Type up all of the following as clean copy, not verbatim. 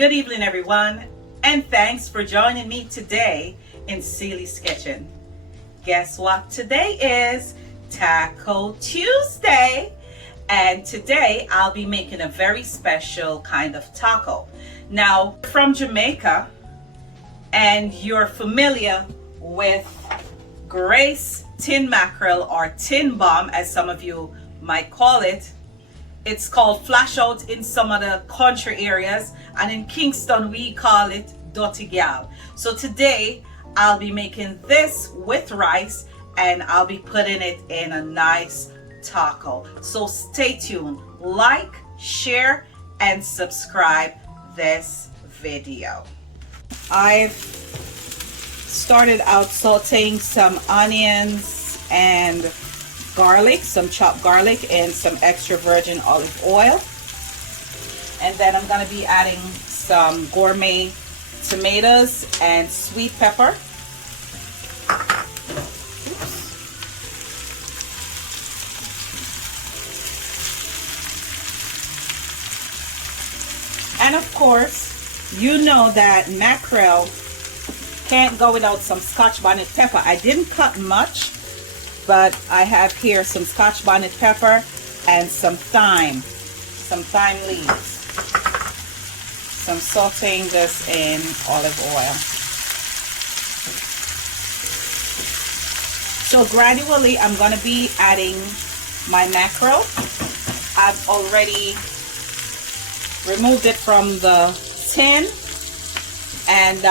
Good evening, everyone, and thanks for joining me today in Celie's Kitchen. Guess what today is? Taco Tuesday, and today I'll be making a very special kind of taco. Now, from Jamaica, and you're familiar with Grace tin mackerel or tin bomb, as some of you might call it. It's called flash out in some of the country areas, and in Kingston we call it Dutty Gal. So today I'll be making this with rice, and I'll be putting it in a nice taco. So stay tuned, like, share, and subscribe this video. I've started out sauteing some onions and garlic, some chopped garlic, and some extra virgin olive oil. And then I'm going to be adding some gourmet tomatoes and sweet pepper. Oops. And of course, you know that mackerel can't go without some Scotch bonnet pepper. I didn't cut much, but I have here some Scotch bonnet pepper and some thyme leaves. So I'm sauteing this in olive oil. So gradually I'm going to be adding my mackerel. I've already removed it from the tin, and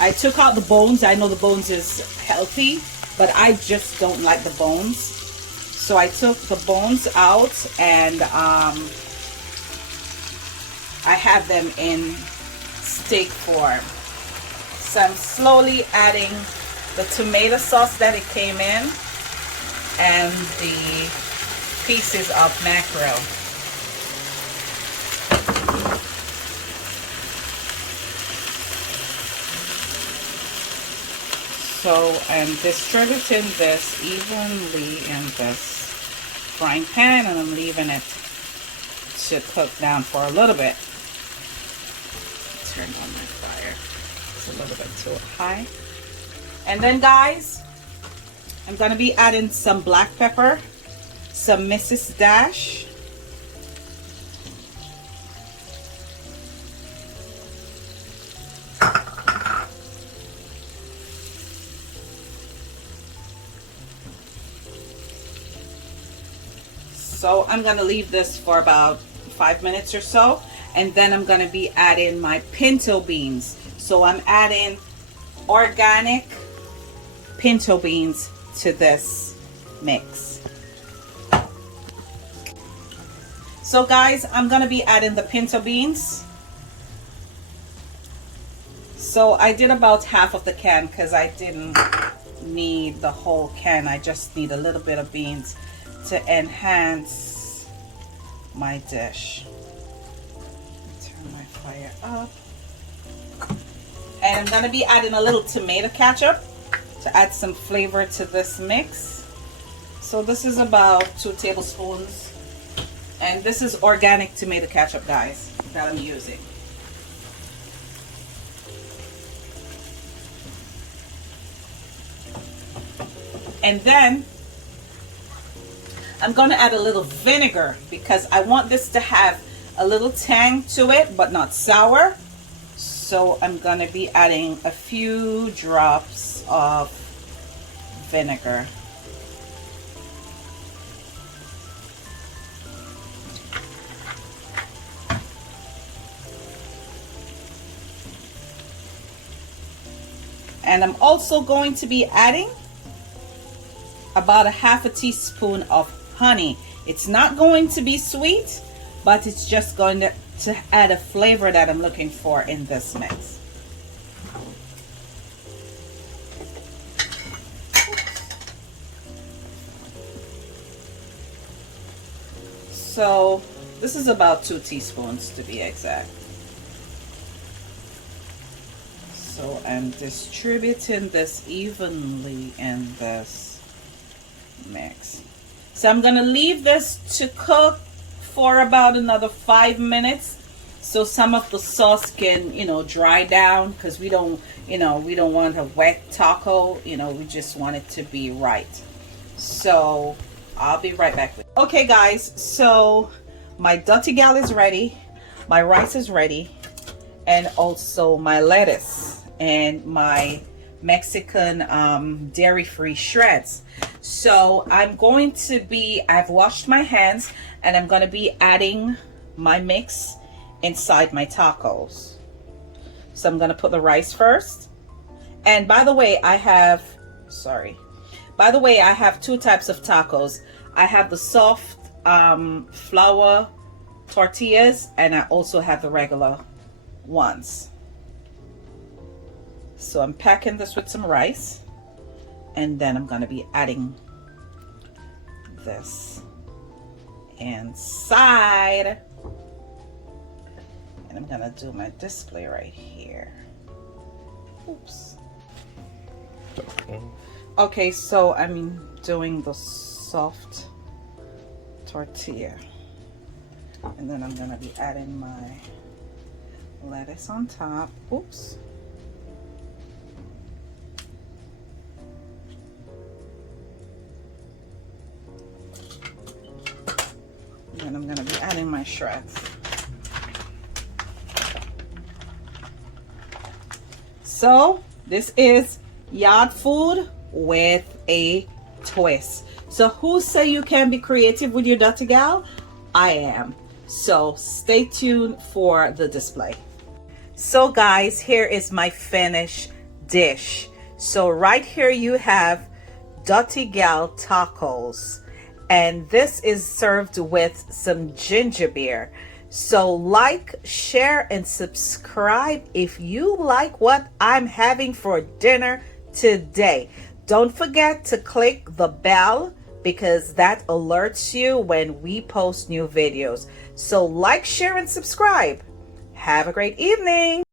I took out the bones. I know the bones is healthy, but I just don't like the bones. So I took the bones out, and I have them in steak form. So I'm slowly adding the tomato sauce that it came in and the pieces of mackerel. So I'm distributing this evenly in this frying pan, and I'm leaving it to cook down for a little bit. Turn on my fire. It's a little bit too high. And then, guys, I'm going to be adding some black pepper, some Mrs. Dash, so I'm going to leave this for about 5 minutes or so, and then I'm going to be adding my pinto beans. So I'm adding organic pinto beans to this mix. So guys, I'm going to be adding the pinto beans. So I did about half of the can because I didn't need the whole can. I just need a little bit of beans to enhance my dish. Turn my fire up. And I'm going to be adding a little tomato ketchup to add some flavor to this mix. So this is about 2 tablespoons. And this is organic tomato ketchup, guys, that I'm using. And then I'm going to add a little vinegar because I want this to have a little tang to it, but not sour. So I'm going to be adding a few drops of vinegar. And I'm also going to be adding about a ½ teaspoon of honey. It's not going to be sweet, but it's just going to add a flavor that I'm looking for in this mix. So this is about 2 teaspoons to be exact. So I'm distributing this evenly in this mix. So I'm going to leave this to cook for about another 5 minutes. so some of the sauce can, you know, dry down, because we don't, you know, we don't want a wet taco, you know, we just want it to be right. So I'll be right back with you. Okay guys, so my Dutty Gal is ready, my rice is ready, and also my lettuce and my Mexican dairy-free shreds. So I'm going to be, I've washed my hands, and I'm going to be adding my mix inside my tacos. So I'm going to put the rice first. And by the way, I have, by the way, I have two types of tacos. I have the soft flour tortillas, and I also have the regular ones. So I'm packing this with some rice, and then I'm going to be adding this inside, and I'm going to do my display right here. Oops. Okay, so I'm doing the soft tortilla, and then I'm going to be adding my lettuce on top. Oops. And I'm going to be adding my shreds. So this is yard food with a twist. So who say you can be creative with your Dutty Gal? I am. So stay tuned for the display. So guys, here is my finished dish. So right here you have Dutty Gal Tacos, and this is served with some ginger beer. So like, share, and subscribe if you like what I'm having for dinner today. Don't forget to click the bell, because that alerts you when we post new videos. So like, share, and subscribe. Have a great evening.